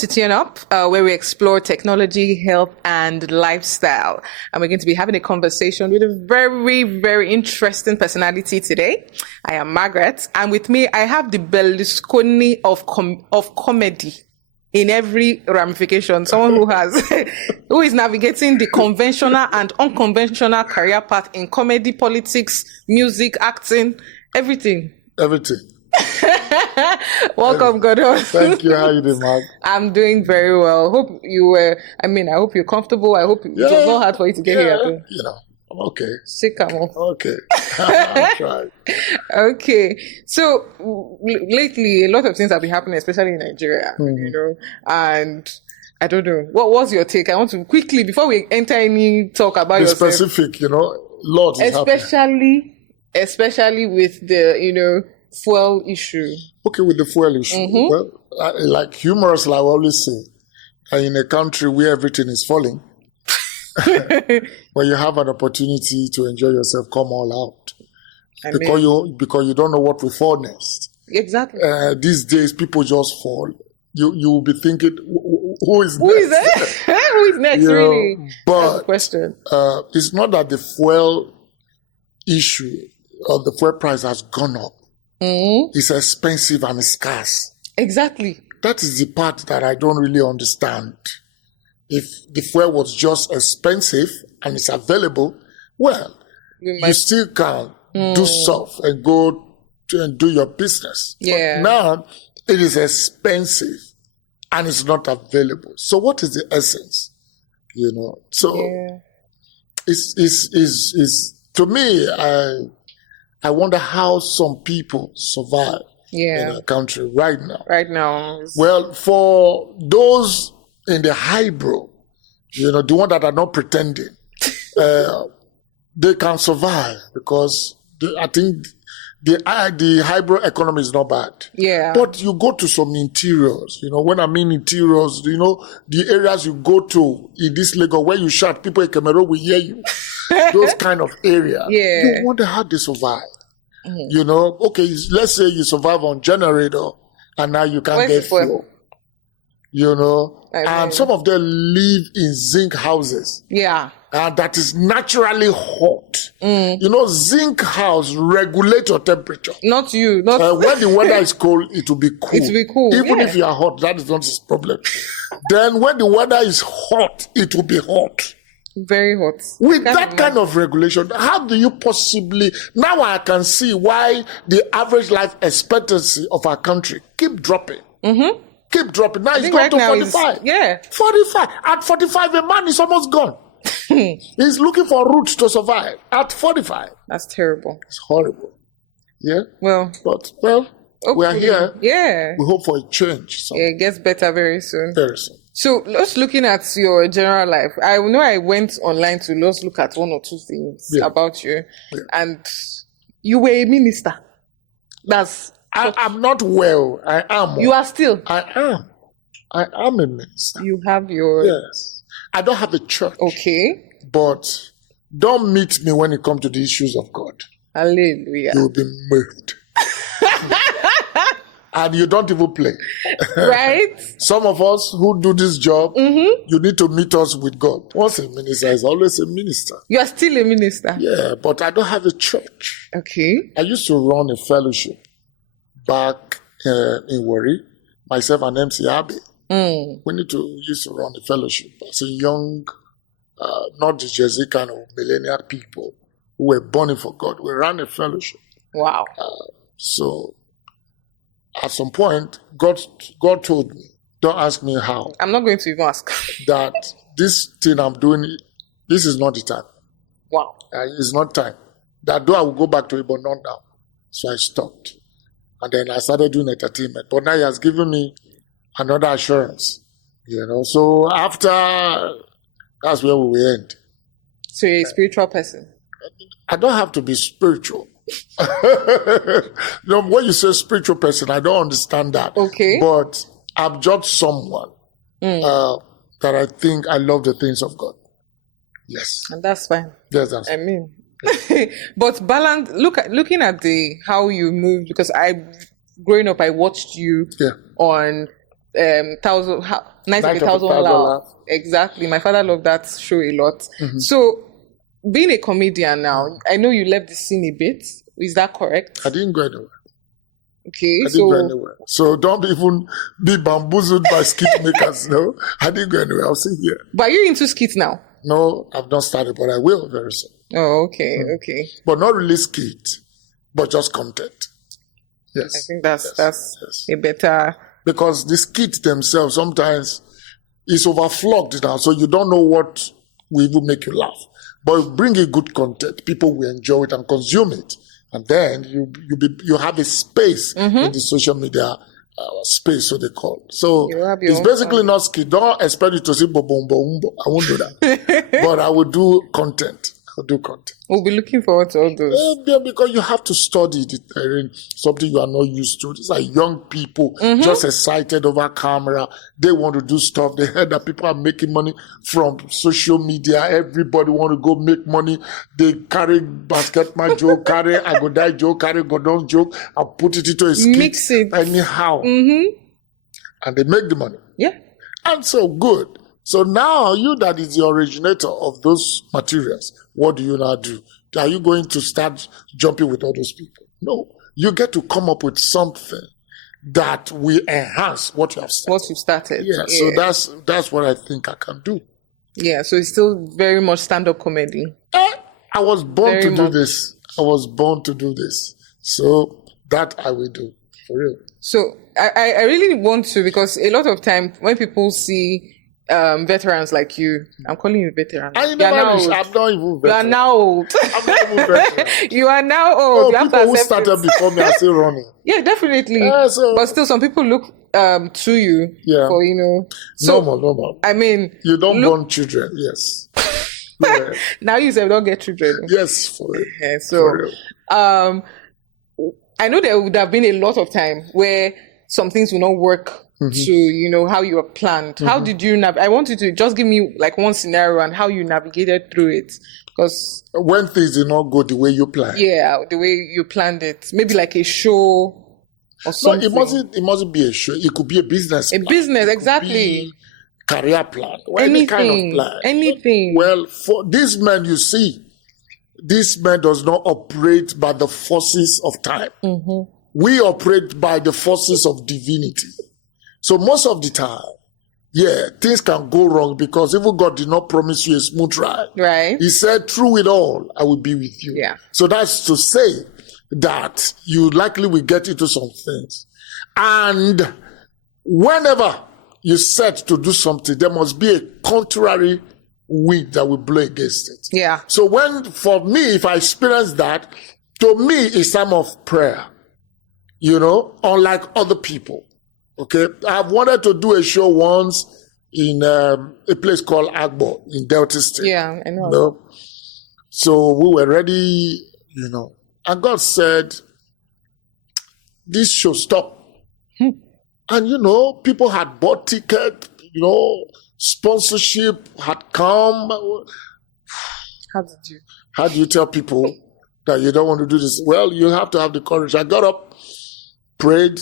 to Tune Up, where we explore technology, health, and lifestyle. And we're going to be having a conversation with a very, very interesting personality today. I am Margaret, and with me, I have the Berlusconi of comedy in every ramification. Someone who is navigating the conventional and unconventional career path in comedy, politics, music, acting, everything. Welcome, Gordon. Thank you. How you doing, Mark? I'm doing very well. Hope I hope you're comfortable. I hope it was not hard for you to get here. You know, I'm okay. Sick, I'm off. Okay. I'm trying. Okay. So lately, a lot of things have been happening, especially in Nigeria, and I don't know. What was your take? I want to quickly, before we enter any talk about yourself. Specific, lot is happening. Especially with the, fuel issue. Okay, with the fuel issue. Mm-hmm. Well, like humorously, I always say, in a country where everything is falling, when you have an opportunity to enjoy yourself, come all out. Because you don't know what will fall next. Exactly. These days, people just fall. You will be thinking, who is next? Who is that? Who is next, really? But that's the question. It's not that the fuel issue or the fuel price has gone up. Mm-hmm. It's expensive and it's scarce. Exactly. That is the part that I don't really understand. If the fuel was just expensive and it's available, well, you still can do stuff and go and do your business. Yeah. But now it is expensive and it's not available. So what is the essence? So it's to me, I wonder how some people survive in our country right now. Right now. Well, for those in the highbrow, the one that are not pretending, they can survive because I think the highbrow economy is not bad. Yeah. But you go to some interiors, when I mean interiors, the areas you go to in this Lagos where you shout, people in Cameroon will hear you. Those kind of areas. Yeah. You wonder how they survive. Mm-hmm. Okay, let's say you survive on generator and now you can't get fuel. And some of them live in zinc houses. Yeah. And that is naturally hot. Zinc house regulate your temperature. Not you. When the weather is cold, it will be cool. It will be cool. Even if you are hot, that is not his problem. Then when the weather is hot, it will be hot. Very hot. With that kind of regulation, how do you possibly... Now I can see why the average life expectancy of our country keep dropping. Mm-hmm. Keep dropping. Now it's gone to 45. 45. At 45, a man is almost gone. He's looking for roots to survive. At 45. That's terrible. It's horrible. Yeah? But we are here. Yeah. We hope for a change. Yeah, it gets better very soon. Very soon. So, just looking at your general life, I know I went online to just look at one or two things about you, and you were a minister. I'm not well. I am. You are still? I am a minister. You have your... Yes. I don't have a church. Okay. But don't meet me when it comes to the issues of God. Hallelujah. You will be moved. And you don't even play. Right? Some of us who do this job, you need to meet us with God. Once a minister is always a minister. You are still a minister? Yeah, but I don't have a church. Okay. I used to run a fellowship back in Warri, myself and MC Abbey. We used to run a fellowship as a young, not the Jersey kind of millennial people who were burning for God. We ran a fellowship. Wow. So at some point, God told me, don't ask me how. I'm not going to even ask. That this thing I'm doing, this is not the time. Wow. It's not time. That though I will go back to it, but not now. So I stopped. And then I started doing entertainment. But now he has given me another assurance. So after, that's where we will end. So you're a spiritual person? I don't have to be spiritual. When you say spiritual person, I don't understand that. Okay. But I'm just someone that I think I love the things of God. Yes. And that's fine. Yes, that's fine. But balance, looking at how you moved, because growing up, I watched you on Night of a Thousand Laughs. Exactly. My father loved that show a lot. So, being a comedian now, I know you left the scene a bit. Is that correct? I didn't go anywhere. Okay, I didn't go anywhere. So don't even be bamboozled by skit makers. No, I didn't go anywhere. I'll sit here. But are you into skits now? No, I've not started, but I will very soon. Oh, okay, okay. But not really skit, but just content. Yes. I think that's a better... Because the skits themselves sometimes is overflogged now, so you don't know what will even make you laugh. But bring a good content, people will enjoy it and consume it. And then you have a space in the social media space, so they call. So it's basically not skit. Don't expect you to see bo bo bo. I won't do that. But I will do content. I'll do content. We'll be looking forward to all those. Yeah, because you have to study it, something you are not used to. These are young people just excited over camera. They want to do stuff. They heard that people are making money from social media. Everybody want to go make money. They carry basketball joke, carry Agodai joke, carry Godon joke, and put it into a skit. Mix it. Anyhow. And they make the money. Yeah. And so good. So now you that is the originator of those materials, what do you now do? Are you going to start jumping with all those people? No. You get to come up with something that will enhance what you have started. What you started. Yeah. So that's what I think I can do. Yeah. So it's still very much stand-up comedy. I was born to do this. I was born to do this. So that I will do for real. So I really want to, because a lot of time when people see veterans like you, I'm calling you veteran. I'm not even veteran. You are now old. I'm not even veteran. You are now old. Oh, people who started before me are still running. Yeah, definitely. But still, some people look to you for, So, normal. I mean... You don't born children, yes. Yeah. Now you say don't get children. Yes, for real. Yeah, so, I know there would have been a lot of time where some things will not work to, how you have planned. How did you I want you to just give me like one scenario and how you navigated through it. Because when things did not go the way you planned. Yeah, the way you planned it. Maybe like a show or something. No, it mustn't be a show. It could be a business plan. A business, exactly. Career plan. Any kind of plan. Anything. Well, for this man, you see, this man does not operate by the forces of time. We operate by the forces of divinity. So most of the time, things can go wrong because even God did not promise you a smooth ride. Right. He said, through it all, I will be with you. Yeah. So that's to say that you likely will get into some things. And whenever you set to do something, there must be a contrary wind that will blow against it. Yeah. So for me, if I experience that, to me, it's time of prayer. Unlike other people. Okay, I've wanted to do a show once in a place called Agbo in Delta State. Yeah, I know. So we were ready, and God said, this show stop. And, people had bought tickets, sponsorship had come. How do you tell people that you don't want to do this? Well, you have to have the courage. I got up, prayed,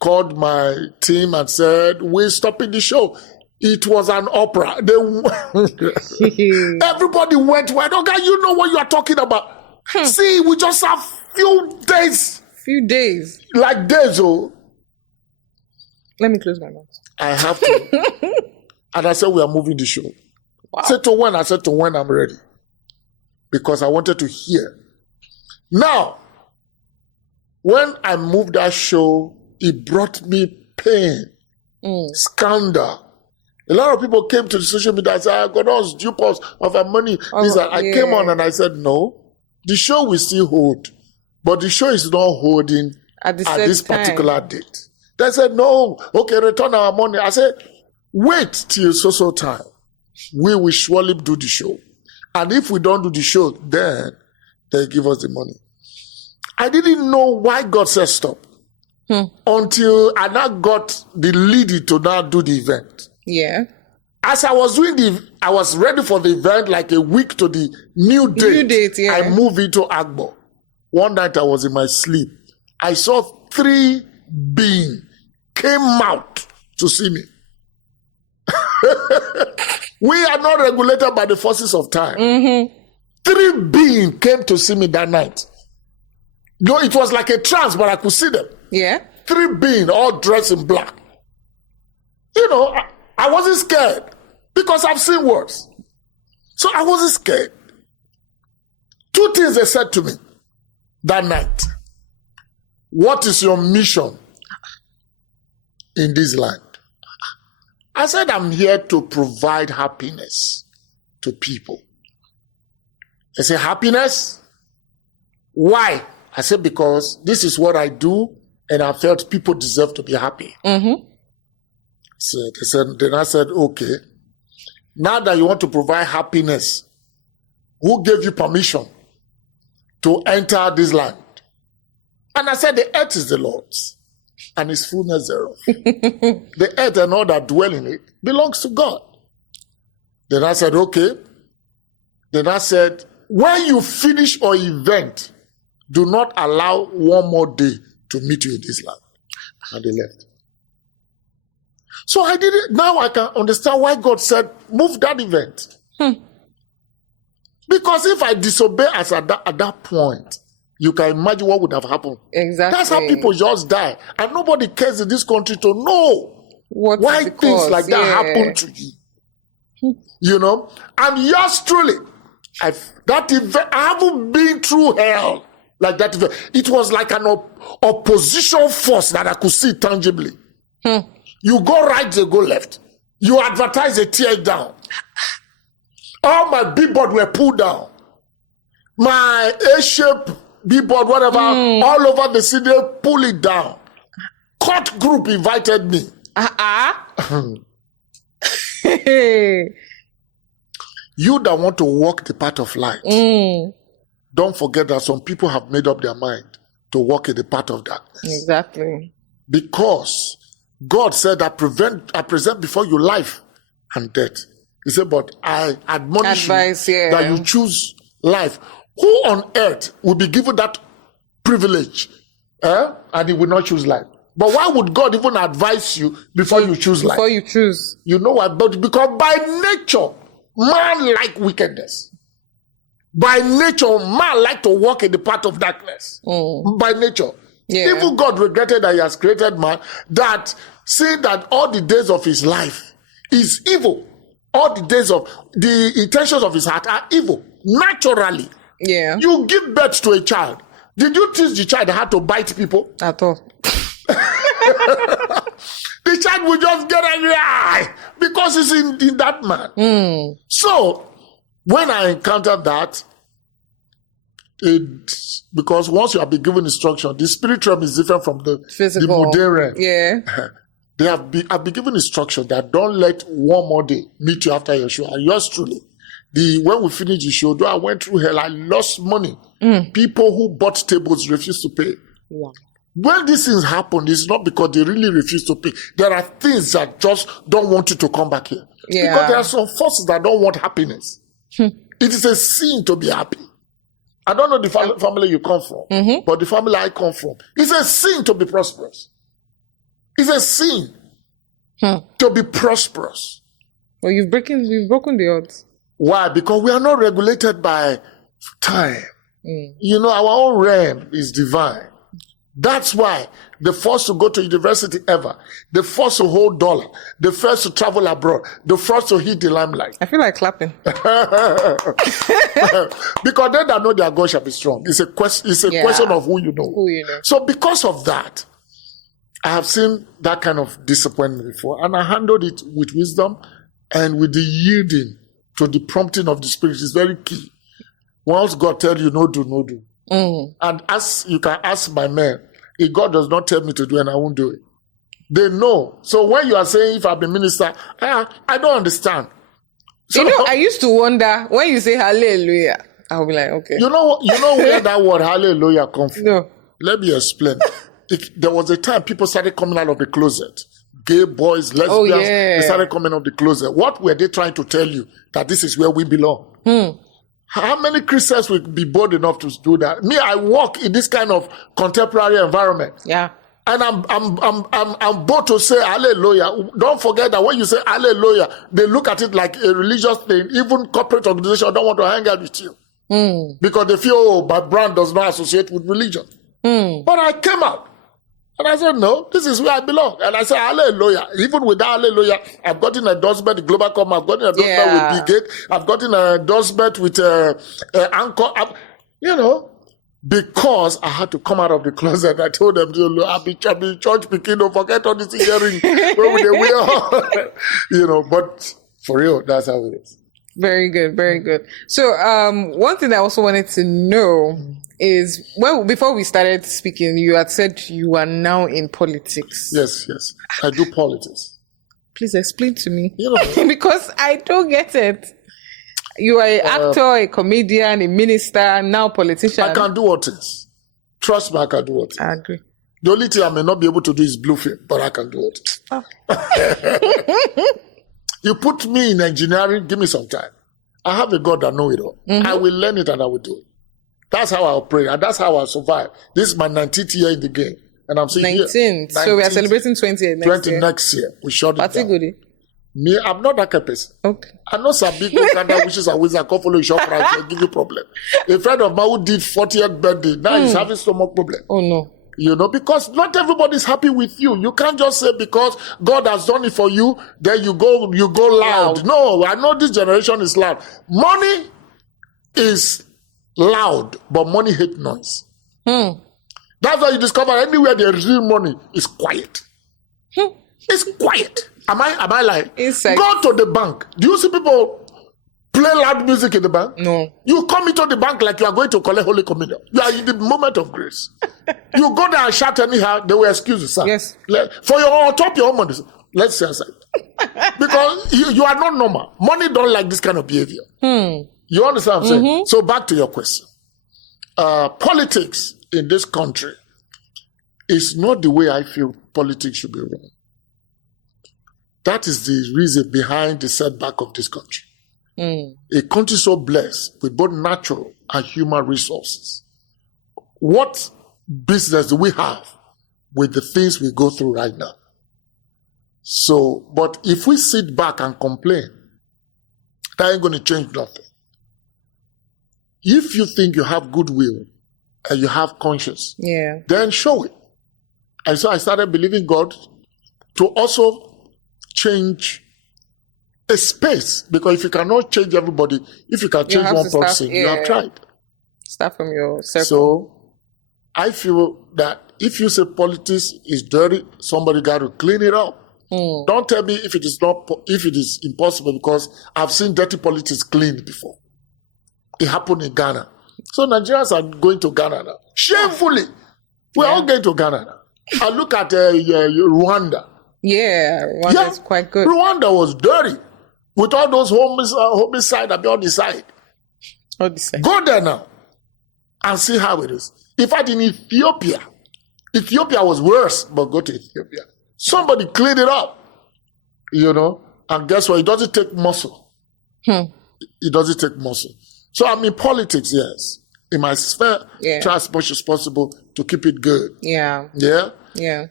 called my team and said, we're stopping the show. It was an opera. Everybody went, okay, you know what you are talking about. See, we just have few days. Like days, Let me close my mouth. I have to. And I said, we are moving the show. Wow. I said to when I'm ready. Because I wanted to hear. Now, when I moved that show, it brought me pain, scandal. A lot of people came to the social media and said, God knows, dupe us of our money. I came on and I said, no, the show will still hold. But the show is not holding at this particular date. They said, no, okay, return our money. I said, wait till so time. We will surely do the show. And if we don't do the show, then they give us the money. I didn't know why God said stop. Until I now got the lead to now do the event. Yeah. As I was I was ready for the event like a week to the new date. I moved into Agbo. One night I was in my sleep. I saw 3 beings came out to see me. We are not regulated by the forces of time. 3 beings came to see me that night. No, it was like a trance, but I could see them. Yeah. 3 beings, all dressed in black. I wasn't scared because I've seen worse. So I wasn't scared. 2 things they said to me that night. What is your mission in this land? I said, I'm here to provide happiness to people. They say, happiness? Why? I said, because this is what I do, and I felt people deserve to be happy. Then I said, okay, now that you want to provide happiness, who gave you permission to enter this land? And I said, the earth is the Lord's, and his fullness thereof. The earth and all that dwell in it belongs to God. Then I said, okay. Then I said, when you finish your event, do not allow one more day to meet you in this land. And they left. So I did it. Now I can understand why God said, move that event. Because if I disobey at that point, you can imagine what would have happened. Exactly. That's how people just die. And nobody cares in this country to know why things like that happen to you. And yours truly, I haven't been through hell like that. It was like an opposition force that I could see tangibly. You go right, they go left. You advertise, they tear it down. All my billboard were pulled down. My A-shape billboard, whatever, all over the city, pull it down. Court group invited me. You that want to walk the path of light, don't forget that some people have made up their mind to walk in the path of darkness. Exactly. Because God said, I present before you life and death. He said, but I admonish you that you choose life. Who on earth will be given that privilege and he will not choose life? But why would God even advise you before you choose life? Before you choose. You know what? But because by nature, man like wickedness. By nature, man like to walk in the path of darkness. By nature. Yeah. Even God regretted that he has created man, that seeing that all the days of his life is evil. All the days of the intentions of his heart are evil. Naturally. Yeah. You give birth to a child. Did you teach the child how to bite people? At all. The child will just get angry because it's in that man. So, when I encountered that, because once you have been given instruction, the spirit realm is different from the physical. The mundane realm. Yeah. I've been given instruction that don't let one more day meet you after your show. And yours truly. When we finished the show, though I went through hell, I lost money. People who bought tables refused to pay. Wow. When these things happen, it's not because they really refuse to pay. There are things that just don't want you to come back here. Yeah. Because there are some forces that don't want happiness. It is a sin to be happy. I don't know the family you come from, but the family I come from, it's a sin to be prosperous. It's a sin to be prosperous. Well, you've broken the odds. Why? Because we are not regulated by time. Our own realm is divine. That's why the first to go to university ever, the first to hold dollar, the first to travel abroad, the first to hit the limelight. I feel like clapping. Because they that know their God shall be strong. It's a question of who you know. Who you know. So because of that, I have seen that kind of disappointment before, and I handled it with wisdom and with the yielding to the prompting of the Spirit. Is very key. Once God tells you no do, no do. And as you can ask my men, if God does not tell me to do it, I won't do it. They know. So when you are saying, if I'm a minister, I don't understand. So, I used to wonder, when you say hallelujah, I'll be like, okay. You know where that word hallelujah comes from? No. Let me explain. There was a time people started coming out of the closet. Gay boys, lesbians, they started coming out of the closet. What were they trying to tell you? That this is where we belong. How many Christians will be bold enough to do that? Me, I walk in this kind of contemporary environment. Yeah. And I'm bold to say hallelujah. Don't forget that when you say hallelujah, they look at it like a religious thing. Even corporate organizations don't want to hang out with you. Because they feel, oh, my brand does not associate with religion. But I came out and I said, no, this is where I belong. And I said, hallelujah. Even with that hallelujah, I've gotten an endorsement with Globalcom, I've gotten an endorsement with Bigate, I've gotten an endorsement with Anchor. Because I had to come out of the closet. I told them, I'll be church picking, don't forget all this hearing. But for real, that's how it is. Very good, very good. So one thing I also wanted to know is, before we started speaking, you had said you are now in politics. Yes. I do politics. Please explain to me. Because I don't get it. You are an actor, a comedian, a minister, now politician. I can do all things. Trust me, I can do all things. I agree. The only thing I may not be able to do is blue film, but I can do all things. You put me in engineering, give me some time. I have a God that knows it all. I will learn it and I will do it. That's how I operate, and that's how I survive. This is my 19th year in the game, and I'm saying 19. So we are celebrating 20 next year. Next year. We shut it down. Goodie. Me, I'm not that kind of person. Okay. I'm not some big that wishes and wizards come follow your shop price and give you problem. A friend of mine who did 40th birthday, now he's having stomach problem. Oh no. Because not everybody's happy with you. You can't just say because God has done it for you, then you go loud. No, I know this generation is loud. Money is loud, but money hate noise. That's why you discover anywhere there is real money, it's quiet. It's quiet. Am I lying? Go to the bank. Do you see people play loud music in the bank? No. You come into the bank like you are going to collect Holy Communion. You are in the moment of grace. You go there and shout anyhow, they will excuse you, sir. Yes. For on top your own money, let's say aside. Because you are not normal. Money don't like this kind of behavior. You understand what I'm saying? So back to your question. Politics in this country is not the way I feel politics should be run. That is the reason behind the setback of this country. A country so blessed with both natural and human resources. What business do we have with the things we go through right now? So, but if we sit back and complain, that ain't going to change nothing. If you think you have goodwill and you have conscience, then show it. And so I started believing God to also change a space, because if you cannot change everybody, if you can change one person, you have tried. Start from your circle. So I feel that if you say politics is dirty, somebody got to clean it up. Don't tell me if it is impossible, because I've seen dirty politics cleaned before. It happened in Ghana. So Nigerians are going to Ghana now. Shamefully. We're all going to Ghana now. I look at Rwanda. Yeah, Rwanda is quite good. Rwanda was dirty with all those homicide on the side. Go there now and see how it is. In fact, in Ethiopia was worse, but go to Ethiopia. Somebody cleaned it up, and guess what? It doesn't take muscle. It doesn't take muscle. So I'm in politics, yes. In my sphere, try as much as possible to keep it good. Yeah.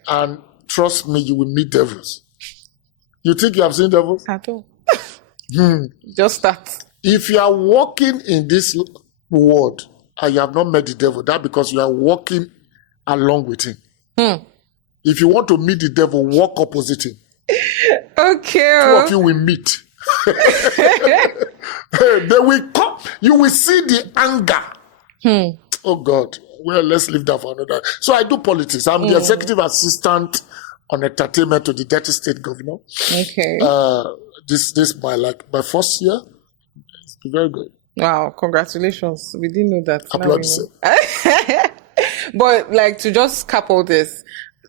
And trust me, you will meet devils. You think you have seen devils? At all. Just start. If you are walking in this world and you have not met the devil, that's because you are walking along with him. If you want to meet the devil, walk opposite him. Okay. Two of you will meet. They will come. You will see the anger. Oh God. Well, let's leave that for another. So I do politics. I'm the executive assistant on entertainment to the Delta State Governor. Okay. This my first year. It's been very good. Wow! Congratulations. We didn't know that. Applaud yourself. But to just cap all this.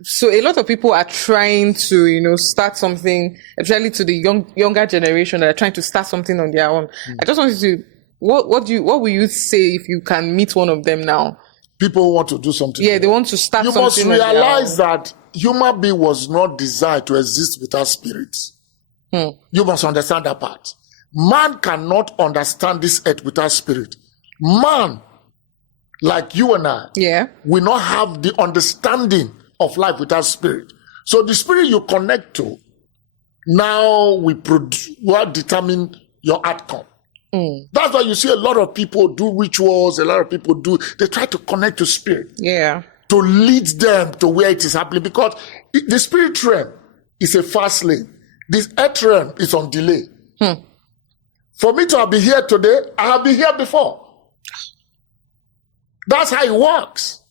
So a lot of people are trying to, start something, especially to the younger generation that are trying to start something on their own. I just wanted to, what will you say if you can meet one of them now? People want to do something. Yeah, they want to start something. You must realize that human being was not designed to exist without spirits. You must understand that part. Man cannot understand this earth without spirit. Man, like you and I, will not have the understanding of life without spirit. So the spirit you connect to, now will determine your outcome. That's why you see a lot of people do rituals, they try to connect to spirit. Yeah. To lead them to where it is happening, because the spirit realm is a fast lane. This earth realm is on delay. For me to have been here today, I have been here before. That's how it works.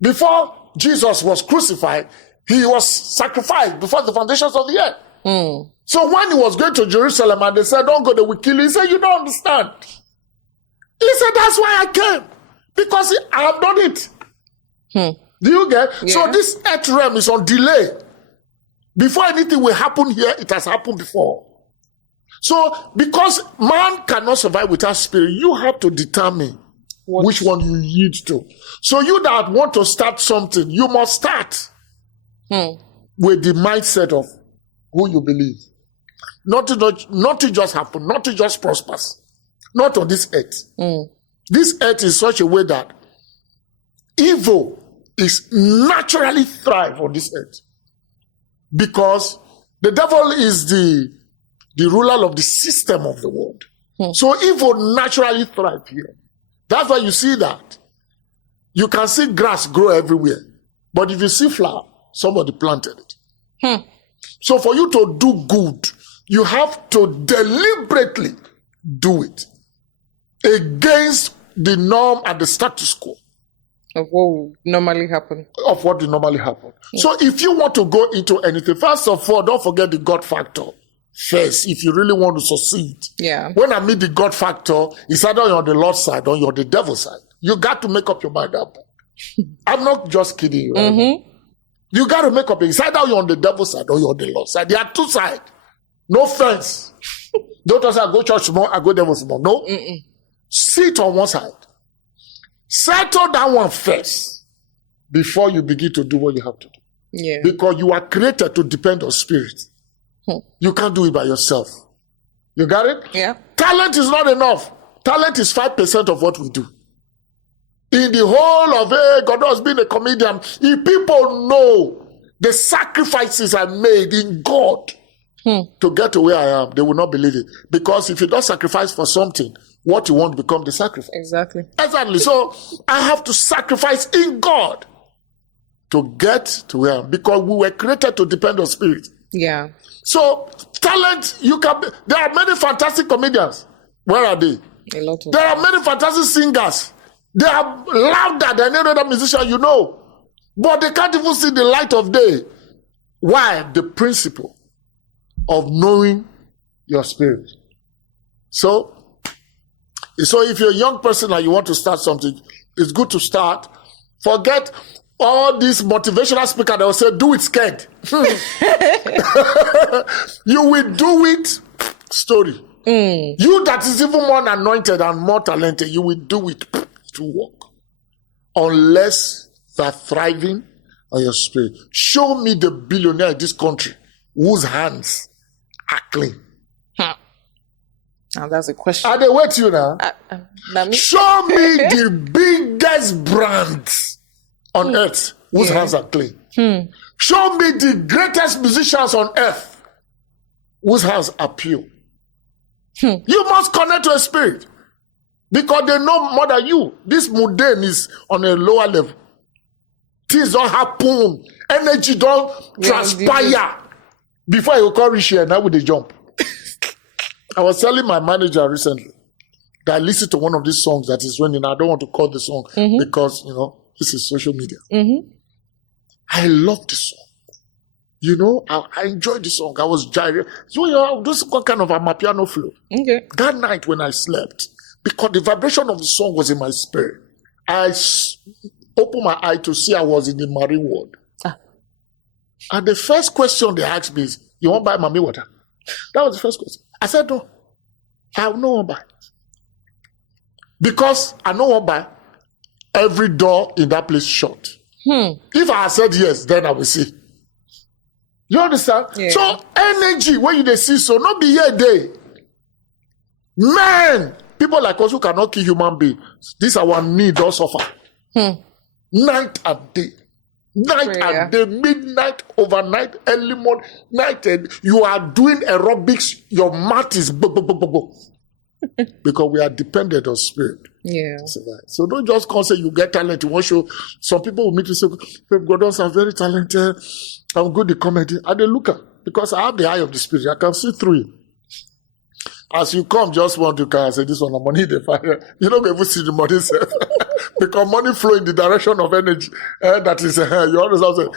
Before Jesus was crucified, he was sacrificed before the foundations of the earth. So when he was going to Jerusalem and they said, don't go, they will kill you. He said, you don't understand. He said, that's why I came. Because I have done it. Do you get? Yeah. So this earth realm is on delay. Before anything will happen here, it has happened before. So because man cannot survive without spirit, you have to determine which one you yield to. So you that want to start something, you must start with the mindset of who you believe. Not to just happen, not to just prosper. Not on this earth. This earth is such a way that evil is naturally thrive on this earth. Because the devil is the ruler of the system of the world. So evil naturally thrive here. That's why you see that. You can see grass grow everywhere. But if you see flower, somebody planted it. So for you to do good, you have to deliberately do it against the norm and the status quo. Of what would normally happen. Of what would normally happen. So if you want to go into anything, first of all, don't forget the God factor. First, if you really want to succeed. Yeah. When I mean the God factor, it's either you're on the Lord's side or you're on the devil's side. You got to make up your mind up. I'm not just kidding you. Right? You got to make up. It's either you're on the devil's side or you're on the Lord's side. There are two sides. No fence. Don't say I go church more, I go devil's more. No. Sit on one side. Settle that one first before you begin to do what you have to do. Yeah. Because you are created to depend on spirit. You can't do it by yourself. You got it? Yeah. Talent is not enough. Talent is 5% of what we do. In the whole of God has been a comedian. If people know the sacrifices I made in God to get to where I am, they will not believe it. Because if you don't sacrifice for something, what you want become the sacrifice. Exactly. So I have to sacrifice in God to get to where I am. Because we were created to depend on spirit. Yeah. So talent, there are many fantastic comedians. Where are they? A lot of There are many fantastic singers. They are louder than any other musician you know. But they can't even see the light of day. Why? The principle of knowing your spirit. So if you're a young person and you want to start something, it's good to start. Forget all these motivational speakers that will say, do it scared. You will do it, story. You that is even more anointed and more talented, you will do it to work. Unless they're thriving on your spirit. Show me the billionaire in this country whose hands are clean. Now that's a question. Are they with you now? Show me the biggest brands on earth whose hands are clean. Show me the greatest musicians on earth whose hands are pure. You must connect to a spirit because they know more than you. This mundane is on a lower level. Things don't happen. Energy don't transpire before you come reach here. Now with the jump. I was telling my manager recently that I listened to one of these songs that is running. I don't want to call the song because, this is social media. I love the song. I enjoyed the song. I was gyrating. So, this is one kind of a piano flow. Okay. That night when I slept, because the vibration of the song was in my spirit, I opened my eye to see I was in the marine world. And the first question they asked me is, you want to buy mommy water? That was the first question. I said, no, I will not buy. Because I know what buy, every door in that place shut. If I had said yes, then I will see. You understand? Yeah. So energy, when you see, so not be here day. Man, people like us who cannot kill human beings, this our need don't suffer. Night and day. Night and day, midnight, overnight, early morning, night, and you are doing aerobics, your mouth is because we are dependent on spirit. Yeah. So don't just come say you get talent. You want to show. Some people will meet you say, God, I'm very talented. I'm good at comedy. And they look at because I have the eye of the spirit. I can see through it. As you come, just want to come and say, this one, the money they fire. You don't even see the money self. Because money flow in the direction of energy. That is, you understand?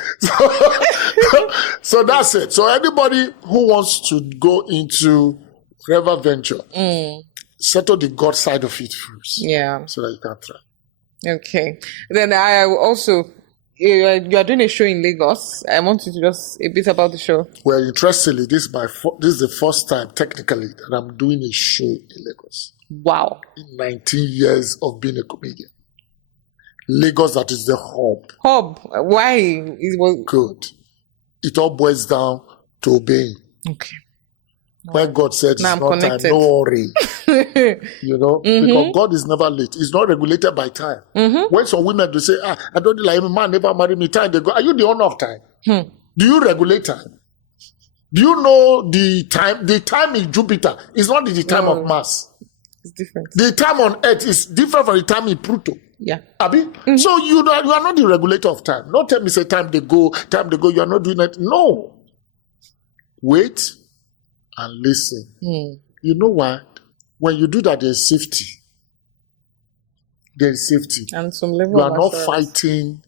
So that's it. So anybody who wants to go into whatever venture, settle the God side of it first. Yeah. So that you can try. Okay. Then I also, you are doing a show in Lagos. I want you to just a bit about the show. Well, interestingly, this is the first time technically that I'm doing a show in Lagos. Wow. In 19 years of being a comedian. Lagos, that is the hub. Hub? Why? It was good. It all boils down to obeying. Okay. When God said it's not connected. time, no worry. Because God is never late. It's not regulated by time. When some women do say, I don't like a man never marry me, time they go, are you the owner of time? Do you regulate time? Do you know the time? The time in Jupiter is not the time of Mars. It's different. The time on Earth is different from the time in Pluto. Yeah. Abi? So you are not the regulator of time. Don't tell me say time they go, you are not doing it. No. Wait and listen. You know what? When you do that, there's safety. There's safety. And some level you are not fighting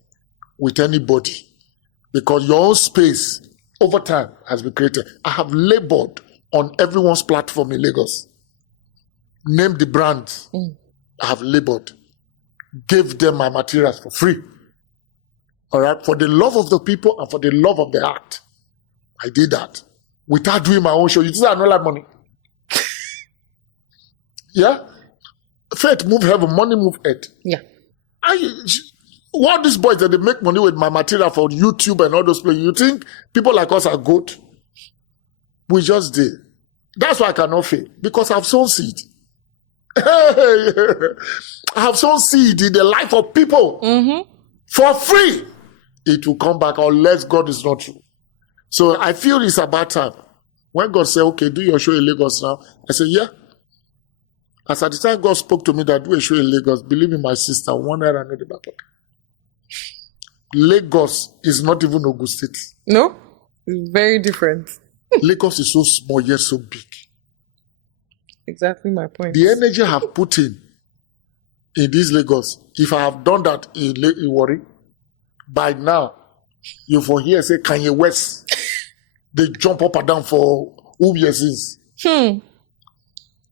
with anybody because your own space over time has been created. I have labored on everyone's platform in Lagos. Name the brand. I have labored. Gave them my materials for free. All right? For the love of the people and for the love of the art. I did that. Without doing my own show. You think I don't like money? Yeah? Faith move heaven, money move earth. Yeah. What these boys that they make money with my material for YouTube and all those places, you think people like us are good? We just did. That's why I cannot fail. Because I've sown seed. I have sown seed in the life of people for free. It will come back unless God is not true. So I feel it's about time. When God said, okay, do your show in Lagos now, I said, yeah. As at the time God spoke to me that do a show in Lagos, believe me, my sister, one naira in the back pocket. Lagos is not even Ogun State. No, it's very different. Lagos is so small yet so big. Exactly my point. The energy I have put in this Lagos, if I have done that in Warri, by now, you for here say Kanye West, they jump up and down for UBSs.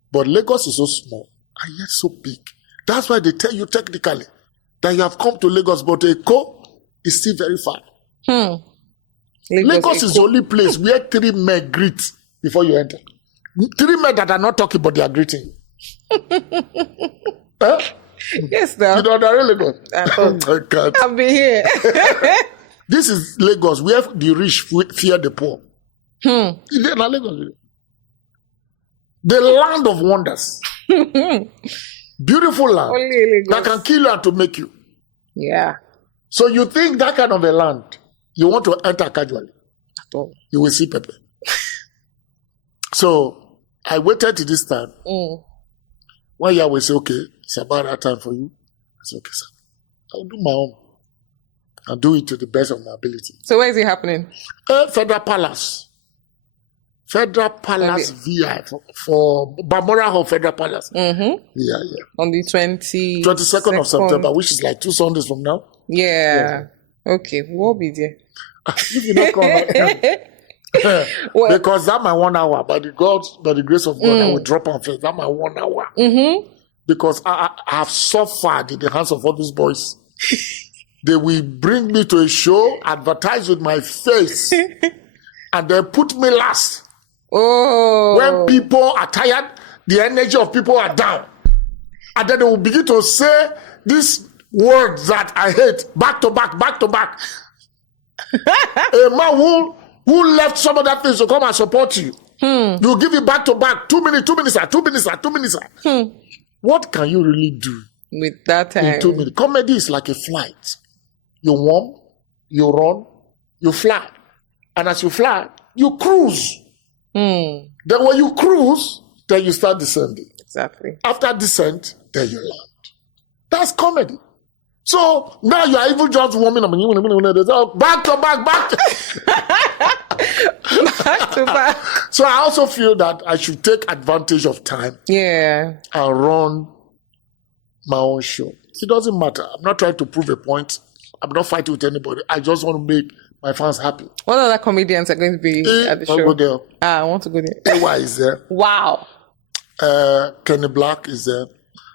But Lagos is so small and yet so big. That's why they tell you technically that you have come to Lagos, but Eko is still very far. Lagos is the only place where 3 men greet before you enter. 3 men that are not talking, but they are greeting. Huh? Yes, no. You know that Lagos? Oh my God. I'll be here. This is Lagos, where the rich fear the poor. Lagos. The land of wonders. Beautiful land. That can kill you and to make you. Yeah. So you think that kind of a land, you want to enter casually. At all. You will see pepper. So I waited till this time. One year we say, okay, it's about that time for you. I said, okay, sir. I'll do my own. I'll do it to the best of my ability. So where is it happening? Federal Palace. Federal Palace VI for Bamora Hall Federal Palace. Yeah. On the 22nd of September, which is like 2 Sundays from now. Yeah. Okay, we'll be there. If you don't come, because that's my 1 hour. By the grace of God, I will drop on face. That's my 1 hour. Because I have suffered in the hands of all these boys. They will bring me to a show, advertise with my face, and then put me last. When people are tired, the energy of people are down. And then they will begin to say these words that I hate, back to back, back to back. A man who left some of that things to come and support you, you give it back to back, 2 minutes, 2 minutes, 2 minutes, 2 minutes. What can you really do with that time? In 2 minutes. Comedy is like a flight. You're warm, you run, you fly. And as you fly, you cruise. Then when you cruise, then you start descending. Exactly. After descent, then you land. That's comedy. So now you are even just warming up. Back to back. Back to back. So I also feel that I should take advantage of time. Yeah. And run my own show. It doesn't matter. I'm not trying to prove a point. I'm not fighting with anybody. I just want to make my fans happy. What other comedians are going to be at the show? Go there. I want to go there. AY is there. Wow. Kenny Black is there.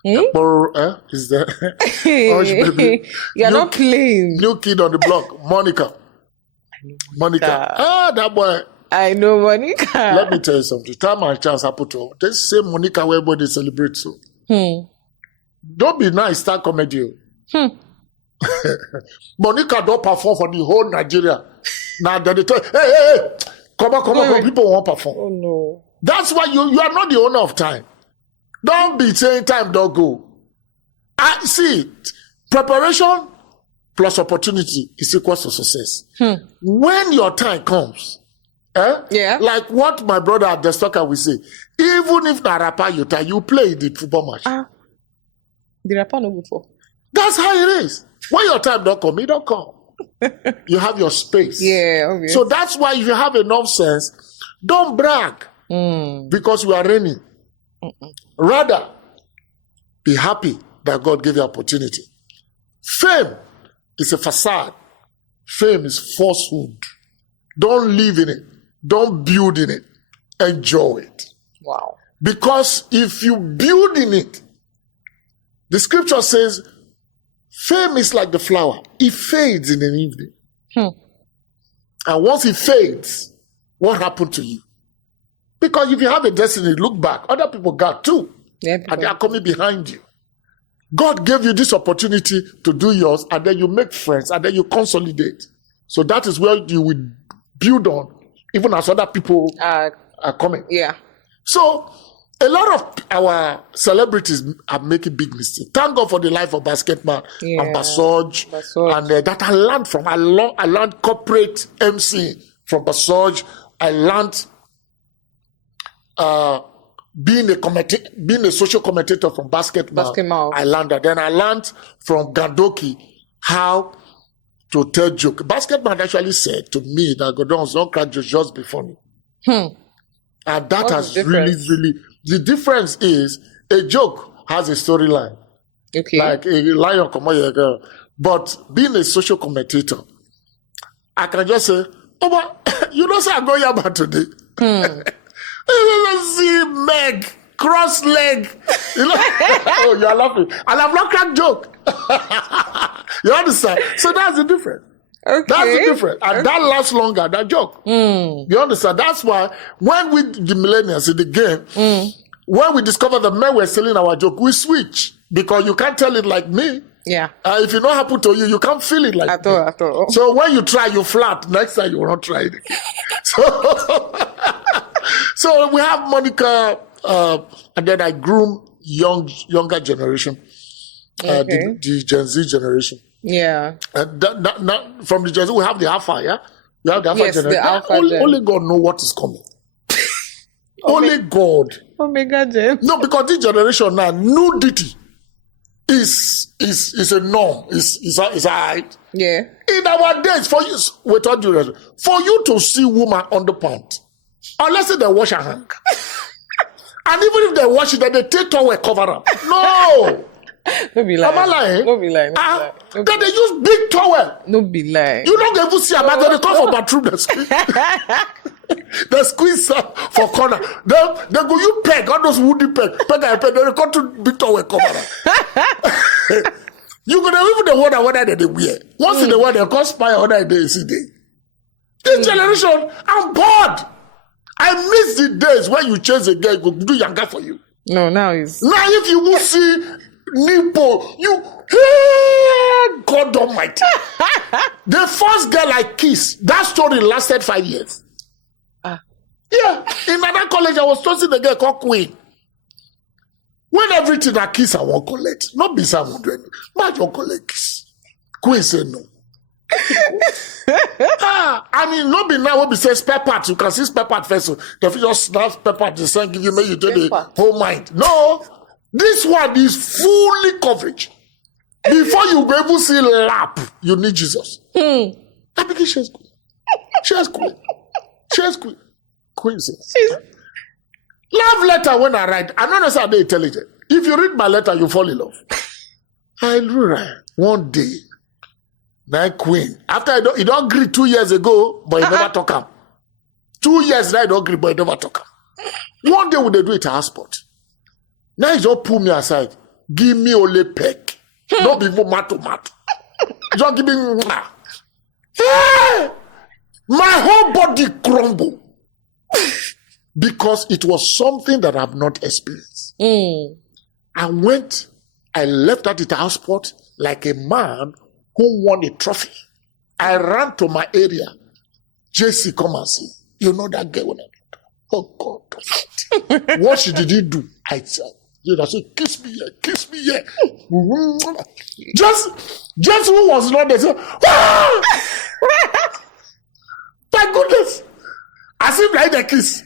Is there. You're not playing. New kid on the block, Monica. That boy. I know Monica. Let me tell you something. Time and chance happen to her. They say Monica where everybody celebrate so. Don't be nice, start comedy. Monica don't perform for the whole Nigeria. Now they tell hey, come on, people won't perform. Oh no. That's why you are not the owner of time. Don't be saying time don't go. I see preparation plus opportunity is equal to success. When your time comes, like what my brother at the Stocker will say, even if the rapper you play the football match. The rapper no go for. That's how it is. When your time don't come, it don't come. You have your space. Yeah, obvious. So that's why if you have enough sense, don't brag because we are reigning. Rather, be happy that God gave you opportunity. Fame is a facade. Fame is falsehood. Don't live in it. Don't build in it. Enjoy it. Wow. Because if you build in it, the scripture says, fame is like the flower. It fades in an evening. And once it fades, what happened to you? Because if you have a destiny, look back. Other people got too. And they are coming behind you. God gave you this opportunity to do yours, and then you make friends, and then you consolidate. So that is where you will build on, even as other people are coming. Yeah. So a lot of our celebrities are making big mistakes. Thank God for the life of Basketman and Basoj. And that I learned from. I learned corporate MC from Basoj. I learned being a social commentator from Basketball. I learned that. Then I learned from Gandoki how to tell joke. Basketball actually said to me that Godons don't crack jokes just before me. And that has really, the difference is a joke has a storyline. Okay. Like a lion come on your girl. But being a social commentator, I can just say, oh, but you know, say I'm going about today. Let's see Meg cross leg. You know? Oh, you're laughing. And I'm not crack joke. You understand? So that's the difference. Okay. That's the difference. And that lasts longer than joke. You understand? That's why when we, the millennials in the game, when we discover that men were selling our joke, we switch. Because you can't tell it like me. Yeah. If it not happen to you, you can't feel it like at all. So when you try, you flat. Next time you will not try it. So we have Monica, and then I groom younger generation, the Gen Z generation. Yeah. And from the Gen Z, we have the Alpha, yeah? We have the Alpha generation. The Alpha only God knows what is coming. Only God. Omega Gen. No, because this generation now, nudity is a norm. Is a height. Yeah. In our days, for you to see woman underpants, unless they wash her hand. And even if they wash it, then they take towel cover up. No. Don't be lying. Am I lying? Don't be lying. Then they use big towel. Don't be lying. You don't even see about they come for bathroom. They squeeze for corner. They go, you peg, all those woody peg. Then they come to big towel cover up. You could even the wonder whether they wear. Once in the world, they come spy other day, see day. This generation, I'm bored. I miss the days when you chase a girl, go do yanga for you. No, now it's... Now if you will see nipple, God Almighty. The first girl I kissed, that story lasted 5 years. Yeah. In another college, I was tossing the girl called Queen. When everything I kiss, I won't collect. Not be someone doing it. But I won't collect kiss. Queen said no. I mean, not be now, what we say spare parts. You can see spare part first. So the just snap spare part, the sun give you, make you tell the whole mind. No, this one is fully coverage. Before you go able to see lap, you need Jesus. I think she's queen. She's queen. She's queen. Queen says. Love letter when I write. I don't know how they intelligent. If you read my letter, you fall in love. I write one day. My queen. After he don't agree 2 years ago, but he never talk him. 2 years now he don't agree, but he never talk him. One day when they do it at passport. Now he just pull me aside. Give me only peck. Not be tomato. Just give me. Hey! My whole body crumble. Because it was something that I've not experienced. I left at the passport like a man who won a trophy. I ran to my area. JC, come and see. You know that girl? Oh, God. What did he do? I said, kiss me here. Just who was not there? Said, my goodness. As if like the kiss.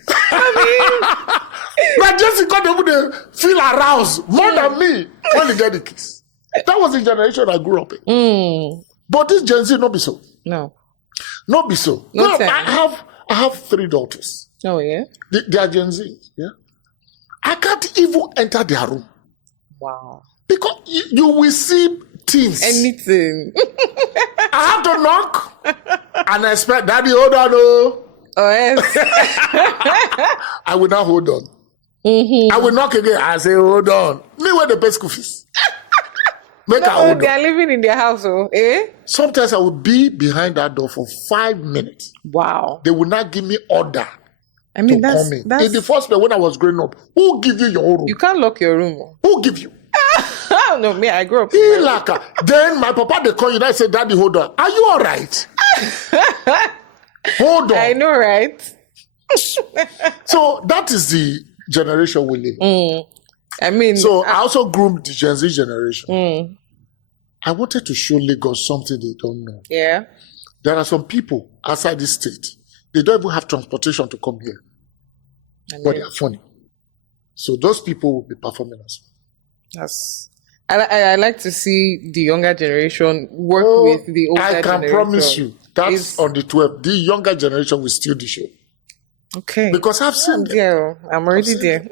But Jesse got able to feel aroused more than me when he get the kiss. That was the generation I grew up in. But this Gen Z not be so. No. Not be so. No, I have 3 daughters. Oh, yeah? They are Gen Z. Yeah. I can't even enter their room. Wow. Because you will see things. Anything. I have to knock and I expect daddy hold on. Oh, yes. I will not hold on. I will knock again. I say, hold on. Me where the pay school fees. Make no, hold they on. are living in their house, eh? Sometimes I will be behind that door for 5 minutes. Wow. They will not give me order. I mean, to come in. In the first place, when I was growing up, who give you your own room? You can't lock your room. Who give you? No, me, I grew up. Then my papa, they call you and I say, Daddy, hold on. Are you all right? Hold on. I know, right? So that is the generation we live. I mean, so I also groomed the Gen Z generation. I wanted to show Lagos something they don't know. Yeah. There are some people outside this state. They don't even have transportation to come here. But they are funny. So those people will be performing as well. Yes. I like to see the younger generation work with the older generation. I can promise you, that's on the 12th. The younger generation will steal the show. Okay. Because I've seen them. Yeah, I'm already there.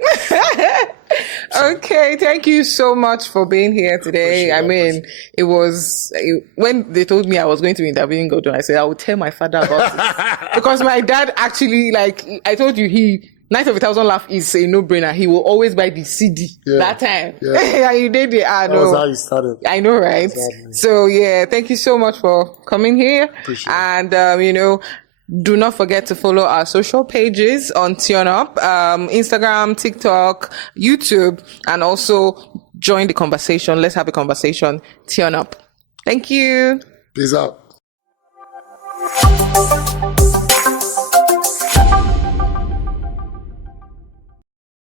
Okay, thank you so much for being here today. I mean, it was when they told me I was going to interview in Godon, I said I would tell my father about it. Because my dad actually, like I told you, Night of 1,000 Laugh is a no-brainer. He will always buy the CD that time. Yeah. And you did it. I know. That was how you started. I know, right? Exactly. So yeah, thank you so much for coming here. Appreciate it. Do not forget to follow our social pages on TurnUp, Instagram, TikTok, YouTube, and also join the conversation. Let's have a conversation. TurnUp. Thank you. Peace out.